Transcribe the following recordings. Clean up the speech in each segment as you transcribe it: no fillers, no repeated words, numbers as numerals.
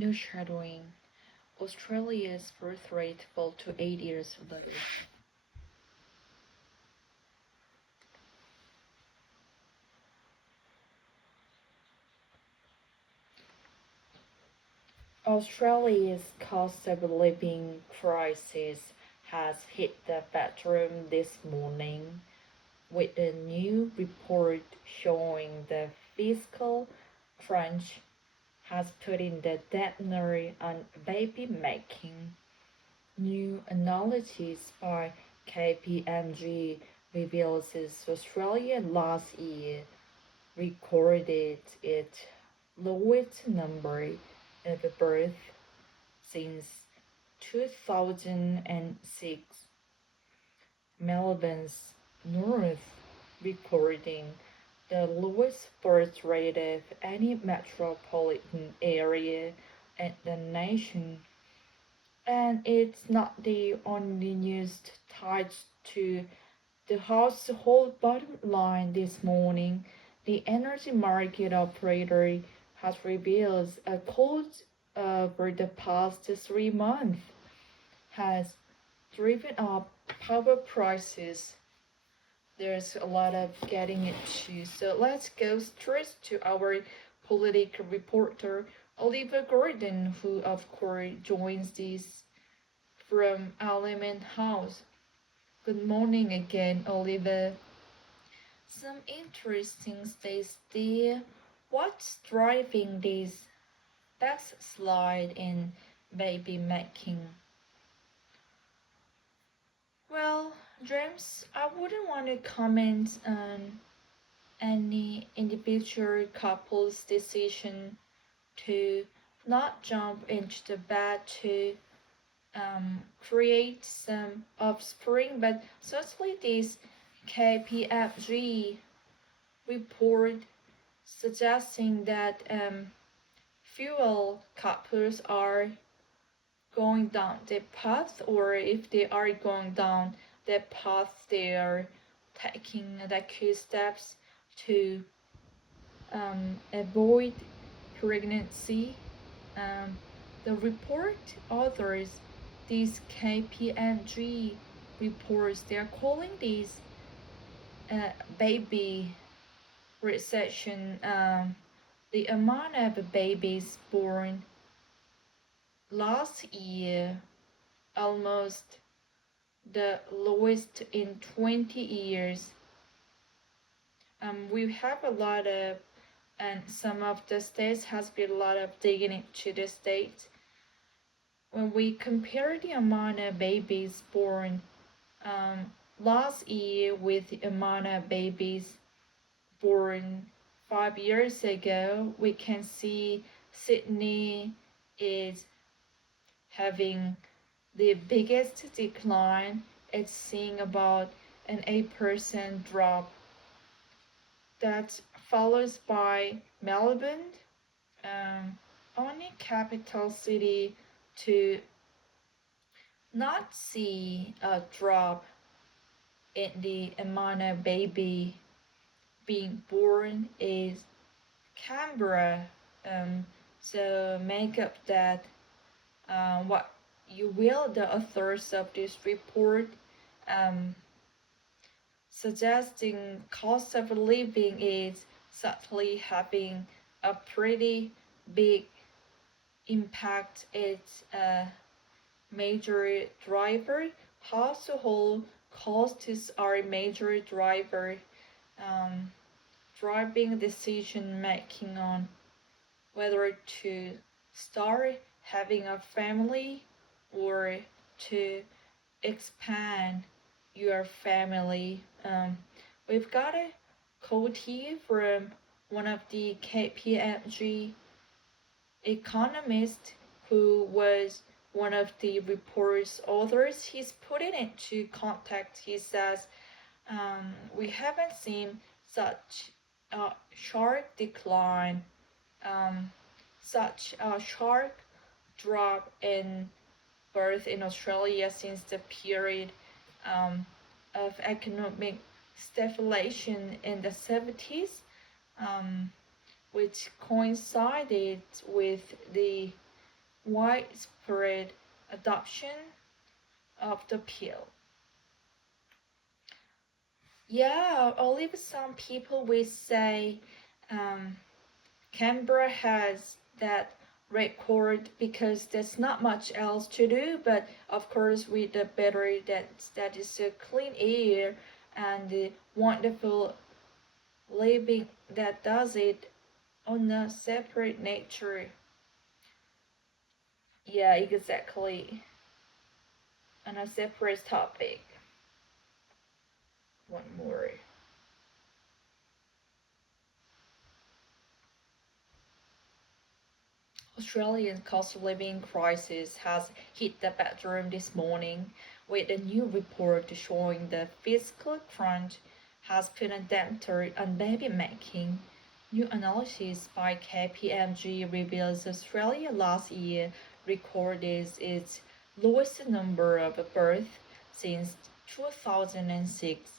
Shadowing. Australia's birth rate fell to 8 years low. Australia's cost of living crisis has hit the bedroom this morning, with a new report showing the fiscal crunch has put in the death knell on baby making. New analysis by KPMG reveals Australia last year recorded its lowest number of births since 2006. Melbourne's north recording the lowest birth rate of any metropolitan area in the nation. And it's not the only news tied to the household bottom line this morning. The energy market operator has revealed a cold over the past 3 months has driven up power prices. There's a lot of getting into, so let's go straight to our political reporter Oliver Gordon, who of course joins this from Element House. Good morning again, Oliver. Some interesting states there. What's driving this backslide in baby making? Well, James, I wouldn't want to comment on any individual couple's decision to not jump into the bed to create some offspring, but certainly this KPMG report suggesting that fewer couples are going down the path, or if they are going down the path, they are taking the key steps to avoid pregnancy. The report authors these KPMG reports, they are calling this baby recession. The amount of babies born last year almost the lowest in 20 years. We have a lot of, and some of the states has been a lot of digging into the state. When we compare the amount of babies born last year with the amount of babies born 5 years ago, we can see Sydney is having the biggest decline. It's seeing about an 8% drop. That follows by Melbourne, only capital city to not see a drop in the amount of baby being born is Canberra. So make up that what you will. The authors of this report suggesting cost of living is certainly having a pretty big impact. It's a major driver. Household costs are a major driver, driving decision making on whether to start having a family or to expand your family. We've got a quote here from one of the KPMG economists who was one of the report's authors. He's put it into context. He says, we haven't seen such a sharp decline, such a sharp drop in birth in Australia since the period of economic stagflation in the 70s, which coincided with the widespread adoption of the pill. Yeah, only some people will say Canberra has that record because there's not much else to do. But of course, with the battery that is a clean air and the wonderful living that does it on a separate nature. Yeah, exactly. On a separate topic. One more. Australian cost of living crisis has hit the bedroom this morning, with a new report showing the fiscal crunch has put a damper on baby making. New analysis by KPMG reveals Australia last year recorded its lowest number of births since 2006.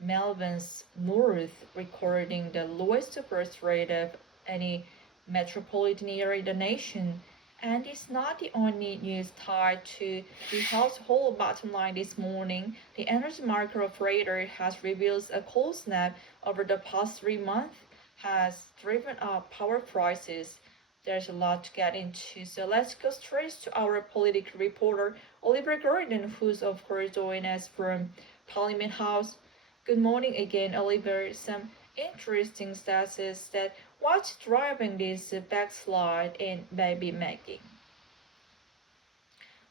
Melbourne's north recording the lowest birth rate of any metropolitan area in the nation. And it's not the only news tied to the household bottom line this morning. The energy market operator has revealed a cold snap over the past 3 months has driven up power prices. There's a lot to get into, so let's go straight to our political reporter, Oliver Gordon, who's of course joining us from Parliament House. Good morning again, Oliver. Some interesting stats is that what's driving this backslide in baby making?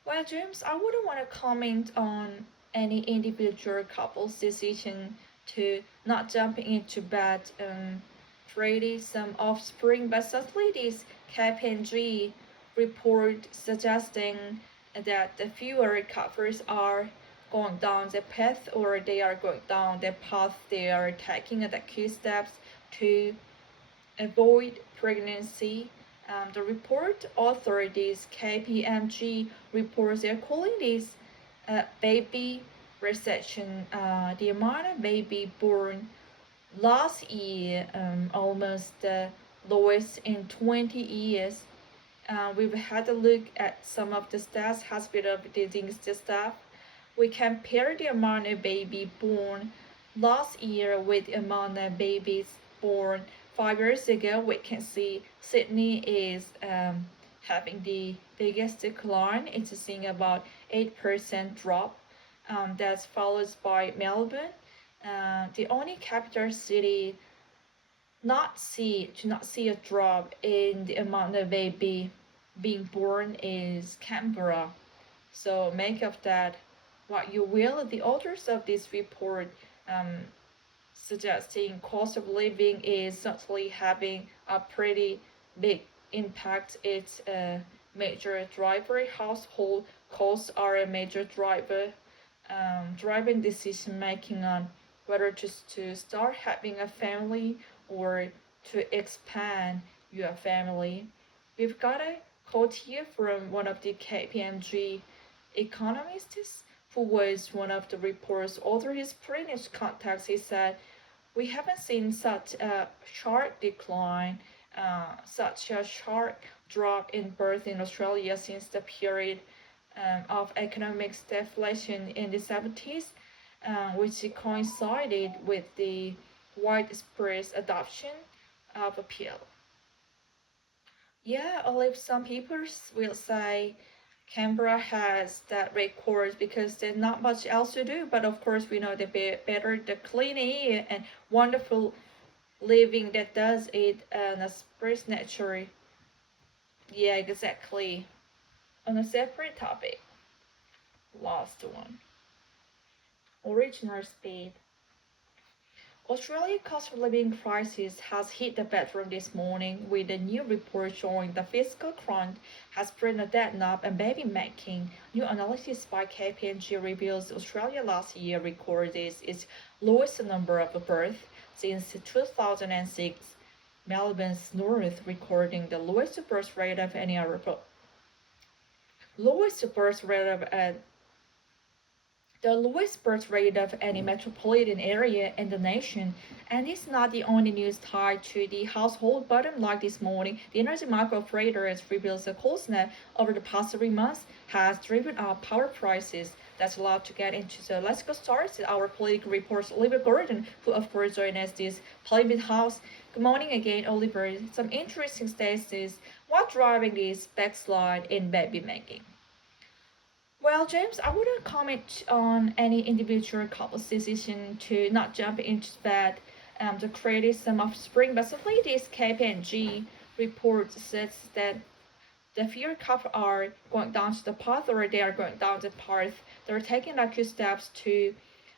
Well, James, I wouldn't want to comment on any individual couple's decision to not jumping into bed creating some offspring, but suddenly this KPMG report suggesting that the fewer couples are going down the path or they are going down the path they are taking the key steps to avoid pregnancy. The report authorities KPMG reports they're calling this baby recession. The amount of baby born last year almost the lowest in 20 years. We've had a look at some of the stats, hospital visits the staff. We compare the amount of baby born last year with the amount of babies born 5 years ago. We can see Sydney is having the biggest decline. It's seeing about 8% drop. That's followed by Melbourne. The only capital city to not see a drop in the amount of baby being born is Canberra. So make of that what you will. The authors of this report suggesting cost of living is certainly having a pretty big impact. It's a major driver. Household costs are a major driver, driving decision making on whether just to start having a family or to expand your family. We've got a quote here from one of the KPMG economists who was one of the report's author. His previous context, he said, we haven't seen such a sharp decline, such a sharp drop in birth in Australia since the period of economic deflation in the 70s, which coincided with the widespread adoption of a pill. Yeah, although some people will say Canberra has that record because there's not much else to do, but of course we know the better the clean air and wonderful living that does it and a express nature. Yeah, exactly. On a separate topic. Last one. Original speed. Australia's cost of living crisis has hit the bedroom this morning with a new report showing the fiscal crunch has put a dead knob on baby making. New analysis by KPMG reveals Australia last year recorded its lowest number of births since 2006. Melbourne's north recording the lowest birth rate of any other lowest birth rate of the lowest birth rate of any metropolitan area in the nation. And it's not the only news tied to the household bottom line this morning. The energy market operators reveals the cold snap over the past 3 months has driven up power prices. That's a lot to get into. So let's go start with our political reporter, Oliver Gordon, who of course joined us this Parliament House. Good morning again, Oliver. Some interesting statements. What driving this backslide in baby making? Well, James, I wouldn't comment on any individual couple's decision to not jump into bed to create some offspring, but simply this KPMG report says that the few couple are going down to the path or they are going down the path. They're taking like few steps to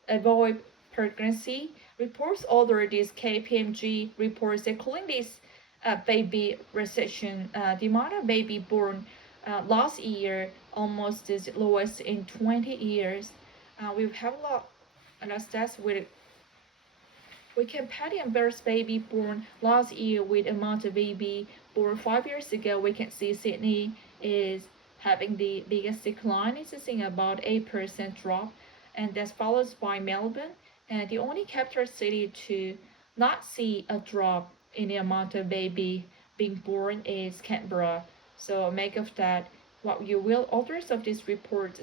avoid pregnancy. Reports order this KPMG reports they're calling this baby recession. The amount of baby born last year almost the lowest in 20 years. We have a lot of stats with we compare the birth baby born last year with amount of baby born 5 years ago. We can see Sydney is having the biggest decline. It's seeing about 8% drop, and that's followed by Melbourne. And the only capital city to not see a drop in the amount of baby being born is Canberra. So make of that what you will. Authors of this report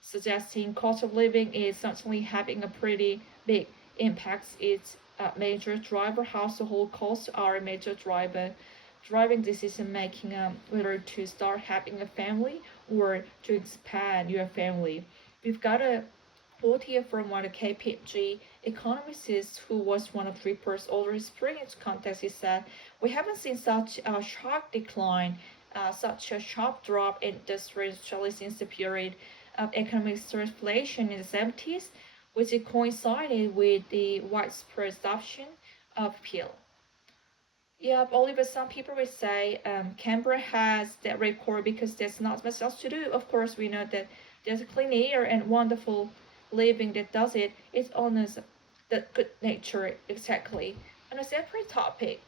suggesting cost of living is certainly having a pretty big impact. It's a major driver. Household costs are a major driver driving decision making, whether to start having a family or to expand your family. We've got a quote here from one of the KPMG economists who was one of the report's authors. Bringing into context, he said, "We haven't seen such a sharp decline, such a sharp drop in industrially since the period of economic stagflation in the 70s, which coincided with the widespread adoption of pill." Yeah, Oliver, some people would say Canberra has that record because there's not much else to do. Of course, we know that there's a clean air and wonderful living that does it. It's honest, the good nature exactly. On a separate topic,